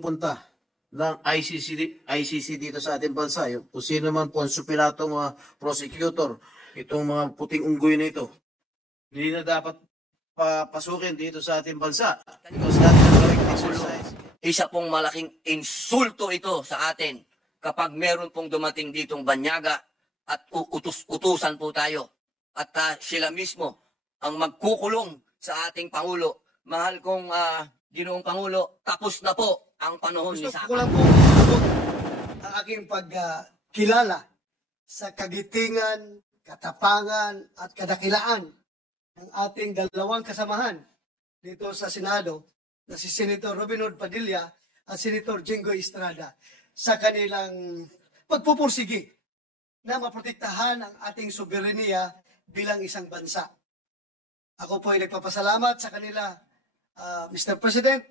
punta ng ICC dito sa ating bansa. Kung sino man po ang supilatong prosecutor, itong mga puting unggoy na ito, hindi na dapat papasukin dito sa ating bansa. Because that is correct exercise. Isa pong malaking insulto ito sa atin kapag meron pong dumating ditong banyaga at utusan po tayo. At sila mismo ang magkukulong sa ating Pangulo. Mahal kong Ginoong Pangulo, tapos na po ang panahon ni Saka. Gusto ko lang po ang aking pagkilala sa kagitingan, katapangan at kadakilaan ng ating dalawang kasamahan dito sa Senado na si Senator Robin Hood Padilla at Senator Jinggoy Estrada sa kanilang pagpupursige na maprotektahan ang ating soberenya bilang isang bansa. Ako po ay nagpapasalamat sa kanila, Mr. President,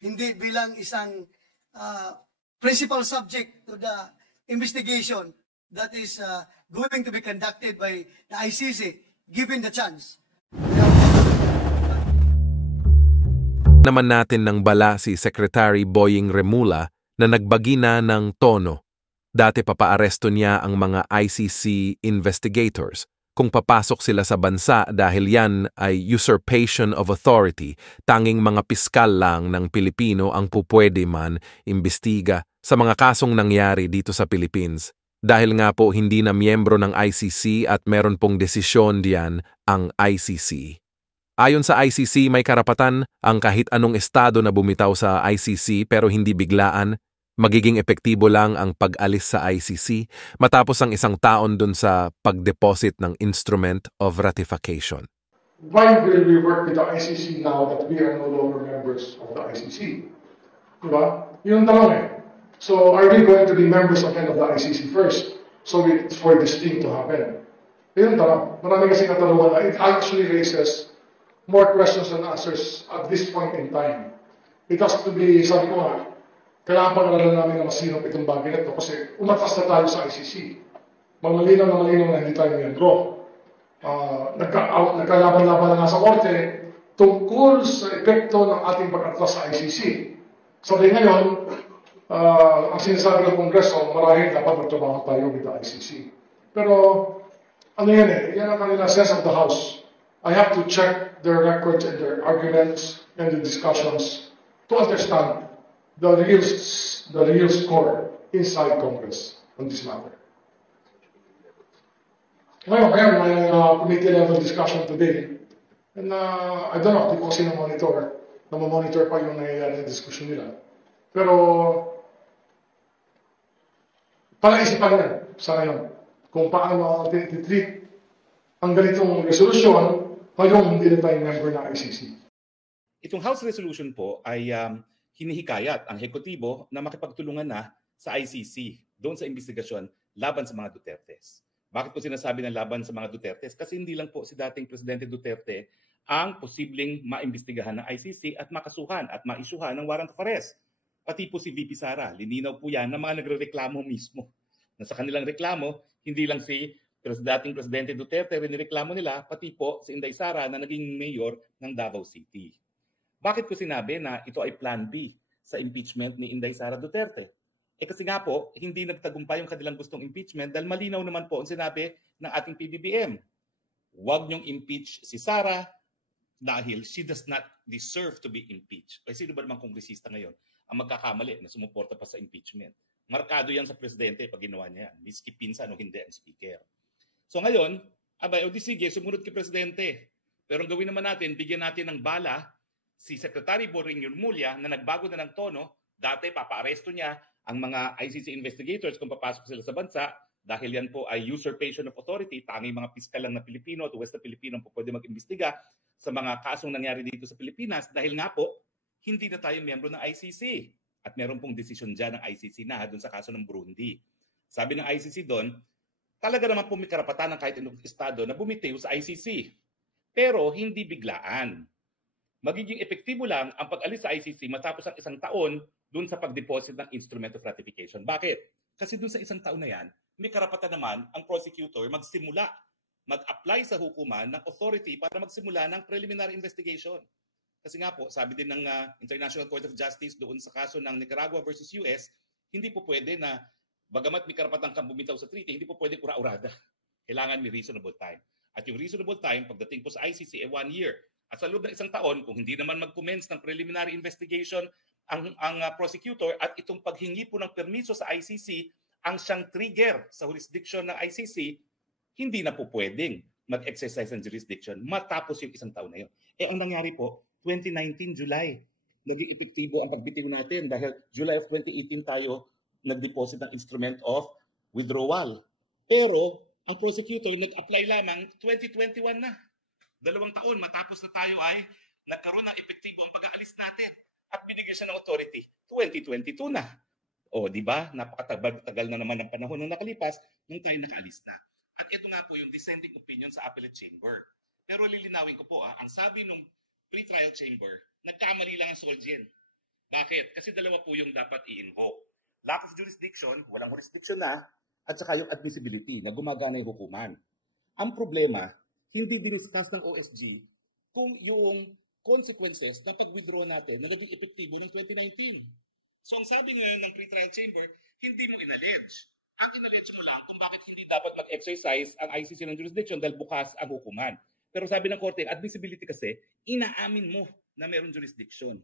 hindi bilang isang principal subject to the investigation that is going to be conducted by the ICC, given the chance. Naman natin ng bala si Secretary Boying Remulla na nagbagi na ng tono. Dati papaaresto niya ang mga ICC investigators kung papasok sila sa bansa dahil yan ay usurpation of authority. Tanging mga piskal lang ng Pilipino ang pupwede man imbestiga sa mga kasong nangyari dito sa Philippines. Dahil nga po hindi na miyembro ng ICC at meron pong desisyon diyan ang ICC. Ayon sa ICC, may karapatan ang kahit anong estado na bumitaw sa ICC pero hindi biglaan. Magiging epektibo lang ang pag-alis sa ICC matapos ang isang taon dun sa pag-deposit ng Instrument of Ratification. Why will we work with the ICC now that we are no longer members of the ICC? Diba? Yun tanong eh. So are we going to be members again of the ICC first? So for this thing to happen? Yun tanong. Marami kasi katanungan. It actually raises more questions than answers at this point in time. It has to be, sabi ko nga, kailangan pag-aralan namin na masinop itong bagay na ito kasi umatas na tayo sa ICC. Malinaw na hindi tayo miyembro. Nagkalaban-laban na nga sa korte tungkol sa epekto ng ating pag-atras sa ICC. Sabi ngayon, ang sinasabi ng Kongreso, marahil dapat magtrabaho tayo with the ICC. Pero, ano yan eh, yan ang kanila sense of the House. I have to check their records and their arguments and the discussions to understand the real score inside Congress on this matter. Ngayon, may committee level discussion today. And I don't know, di ko kasi na-monitor pa yung nangyayari na discussion nila. Pero, palaisipan yan sa ngayon kung paano treat ang ganitong resolution ngayong hindi na tayo member ng ICC. Itong House Resolution po ay hinihikayat ang Ehekutibo na makipagtulungan na sa ICC doon sa investigasyon laban sa mga Dutertes. Bakit po sinasabi ng laban sa mga Dutertes? Kasi hindi lang po si dating Presidente Duterte ang posibleng maimbestigahan ng ICC at makasuhan at maisyuhan ng warrant of arrest. Pati po si VP Sara, lininaw po yan ng mga nagrereklamo mismo. Na sa kanilang reklamo, hindi lang si dating Presidente Duterte rinireklamo nila, pati po si Inday Sara na naging mayor ng Davao City. Bakit ko sinabi na ito ay plan B sa impeachment ni Inday Sara Duterte? Kasi nga po, hindi nagtagumpay yung kanilang gustong impeachment dahil malinaw naman po ang sinabi ng ating PBBM. Huwag niyong impeach si Sara dahil she does not deserve to be impeached. Kasi sino ba naman kongresista ngayon ang magkakamali na sumuporta pa sa impeachment? Markado yan sa presidente pag ginawa niya yan. Miski pinsan o hindi ang speaker. So ngayon, abay, o di sige, sumunod kay presidente. Pero ang gawin naman natin, bigyan natin ng bala si Secretary Boying Remulla na nagbago na ng tono. Dati, papaaresto niya ang mga ICC investigators kung papasok sila sa bansa dahil yan po ay usurpation of authority. Tanging mga piskal lang na Pilipino at West na Pilipino po pwede mag-imbestiga sa mga kasong nangyari dito sa Pilipinas dahil nga po, hindi na tayo miyembro ng ICC. At meron pong desisyon dyan ng ICC na doon sa kaso ng Burundi. Sabi ng ICC doon, talaga naman po may karapatan ng kahit anong estado na bumitiw sa ICC. Pero hindi biglaan. Magiging epektibo lang ang pag-alis sa ICC matapos ang isang taon doon sa pag-deposit ng Instrument of Ratification. Bakit? Kasi doon sa isang taon na yan, may karapatan naman ang prosecutor magsimula, mag-apply sa hukuman ng authority para magsimula ng preliminary investigation. Kasi nga po, sabi din ng International Court of Justice doon sa kaso ng Nicaragua versus US, hindi po pwede na, bagamat may karapatan kang bumitaw sa treaty, hindi po pwede ura-urada. Kailangan may reasonable time. At yung reasonable time, pagdating po sa ICC, 1 year. At sa loob ng 1 taon, kung hindi naman mag-commence ng preliminary investigation ang prosecutor at itong paghingi po ng permiso sa ICC, ang siyang trigger sa jurisdiction ng ICC, hindi na po pwedeng mag-exercise ng jurisdiction matapos yung 1 taon na yun. Ang nangyari po, 2019 July, naging epektibo ang pagbitiw natin dahil July of 2018 tayo nag-deposit ng instrument of withdrawal. Pero ang prosecutor nag-apply lamang 2021 na. 2 taon matapos na tayo ay nagkaroon ng epektibo ang pag-aalis natin at binigyan siya ng authority 2022 na. O, di ba? Napakatagal na naman ng panahon nung nakalipas nung tayo nakaalis na. At ito nga po yung dissenting opinion sa appellate chamber. Pero lilinawin ko po, ang sabi nung pre-trial chamber, nagkamali lang ang Solgen. Bakit? Kasi 2 po yung dapat i-invoke. Lack of jurisdiction, walang jurisdiction na, at saka yung admissibility na gumagana yung hukuman. Ang problema, hindi diniscuss ng OSG kung yung consequences ng pag-withdraw natin na naging epektibo ng 2019. So ang sabi ngayon ng pre-trial chamber, hindi mo in-allege. Ang in-allege mo lang kung bakit hindi dapat mag-exercise ang ICC ng jurisdiction dahil bukas ang hukuman. Pero sabi ng korte, admissibility kasi, inaamin mo na mayroong jurisdiction.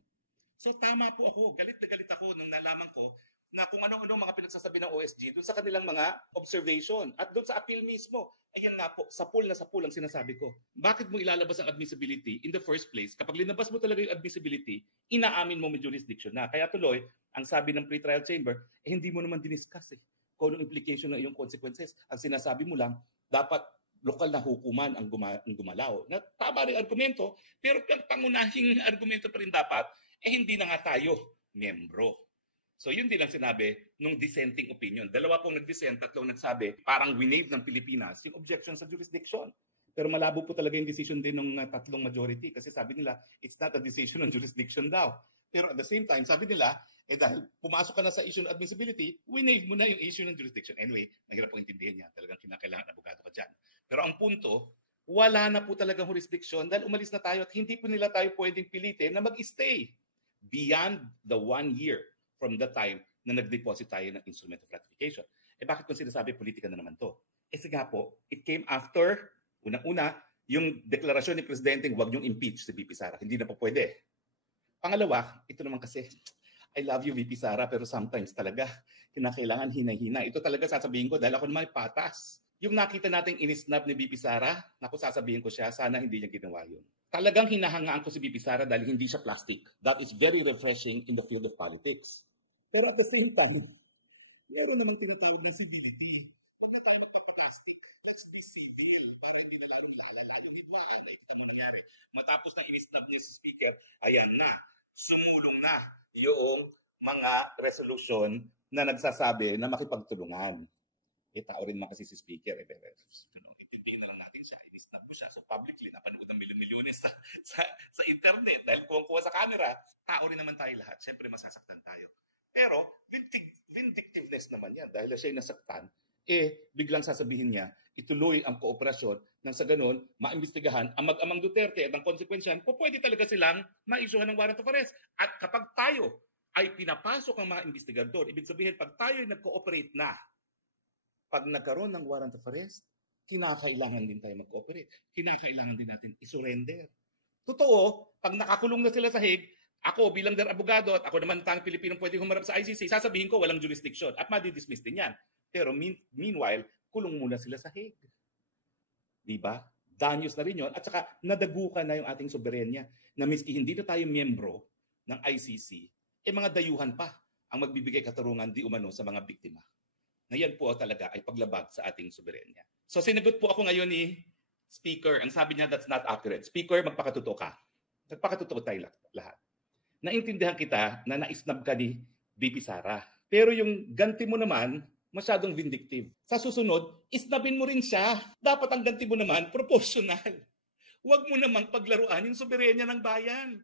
So tama po ako, galit na galit ako nung nalaman ko na kung ano-ano mga pinagsasabi ng OSG doon sa kanilang mga observation at doon sa appeal mismo. Ayan nga po, sa pool ang sinasabi ko. Bakit mo ilalabas ang admissibility in the first place? Kapag linabas mo talaga yung admissibility, inaamin mo may jurisdiction na. Kaya tuloy, ang sabi ng pre-trial chamber, hindi mo naman diniscuss kung anong implication ng iyong consequences. Ang sinasabi mo lang, dapat lokal na hukuman ang gumalaw. Na tama rin argumento, pero ang pangunahing argumento pa rin dapat, hindi na nga tayo membro. So yun din ang sinabi nung dissenting opinion. 2 pong nag-dissent, 3 nagsabi, parang winave ng Pilipinas yung objection sa jurisdiction. Pero malabo po talaga yung decision din ng 3 majority kasi sabi nila, it's not a decision on jurisdiction daw. Pero at the same time, sabi nila, dahil pumasok ka na sa issue ng admissibility, winave mo na yung issue ng jurisdiction. Anyway, mahirap pong intindihin niya. Talagang kinakailangan abogado ka dyan. Pero ang punto, wala na po talagang jurisdiction dahil umalis na tayo at hindi po nila tayo pwedeng pilitin na mag-stay beyond the 1 year from the time na nag-deposit tayo ng instrument of ratification. Bakit kung sinasabi politika na naman to? Nga po, it came after, unang-una, yung deklarasyon ni Presidente, huwag niyong impeach si VP Sara. Hindi na po pwede. Pangalawa, ito naman kasi, I love you VP Sara, pero sometimes talaga, kinakailangan hinay-hina. Ito talaga sasabihin ko dahil ako naman patas. Yung nakita nating inisnap ni VP Sara, naku sasabihin ko siya, sana hindi niya ginawa yun. Talagang hinahangaan ko si VP Sara dahil hindi siya plastic. That is very refreshing in the field of politics. Pero at the same time, meron namang tinatawag ng civility. Huwag na tayo magpapaplastic. Let's be civil para hindi na lalong lalala yung hidwaan. Nakita mo nangyari. Matapos na inisnab niya si Speaker, ayan na, sumulong na yung mga resolution na nagsasabi na makipagtulungan. Tao rin naman kasi si Speaker. Itintingin na lang natin siya. Inisnab mo siya. So publicly, napanood ng milyon-milyones sa internet dahil kuha sa camera. Tao rin naman tayo lahat. Siyempre masasaktan tayo. Pero vindictiveness naman yan dahil siya nasaktan, biglang sasabihin niya, ituloy ang kooperasyon nang sa ganun, maimbestigahan ang mag-amang Duterte at ang konsekwensyan, pwede talaga silang ma-issuehan ng warrant of arrest. At kapag tayo ay pinapasok ang mga investigador, ibig sabihin, pag tayo ay nag-cooperate na, pag nagkaroon ng warrant of arrest, kinakailangan din tayo mag-cooperate. Kinakailangan din natin isurrender. Totoo, pag nakakulong na sila sa Hague, ako bilang their abogado at ako naman tang Pilipinong pwedeng humarap sa ICC, sasabihin ko walang jurisdiction at madi-dismiss din yan. Pero meanwhile, kulong muna sila sa Hague. Diba? Danyos na rin yun. At saka nadagukan na yung ating soberenya na miski hindi na tayo miyembro ng ICC, mga dayuhan pa ang magbibigay katarungan di umano sa mga biktima. Na yan po talaga ay paglabag sa ating soberenya. So sinagot po ako ngayon ni Speaker. Ang sabi niya, that's not accurate. Speaker, magpakatotoo ka. Magpakatotoo tayo lahat. Naintindihan kita na naisnab ka ni VP Sara. Pero yung ganti mo naman, masyadong vindictive. Sa susunod, isnabin mo rin siya. Dapat ang ganti mo naman, proportional. Huwag mo namang paglaruan yung soberenya ng bayan.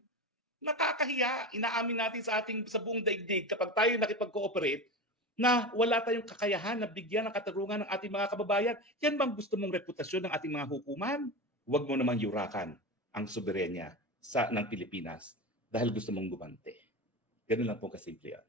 Nakakahiya. Inaamin natin sa buong daigdig kapag tayo nakipag-cooperate na wala tayong kakayahan na bigyan ng katarungan ng ating mga kababayan. Yan bang gusto mong reputasyon ng ating mga hukuman? Huwag mo namang yurakan ang soberenya ng Pilipinas dahil gusto mong gumante. Ganun lang po kasimple yan.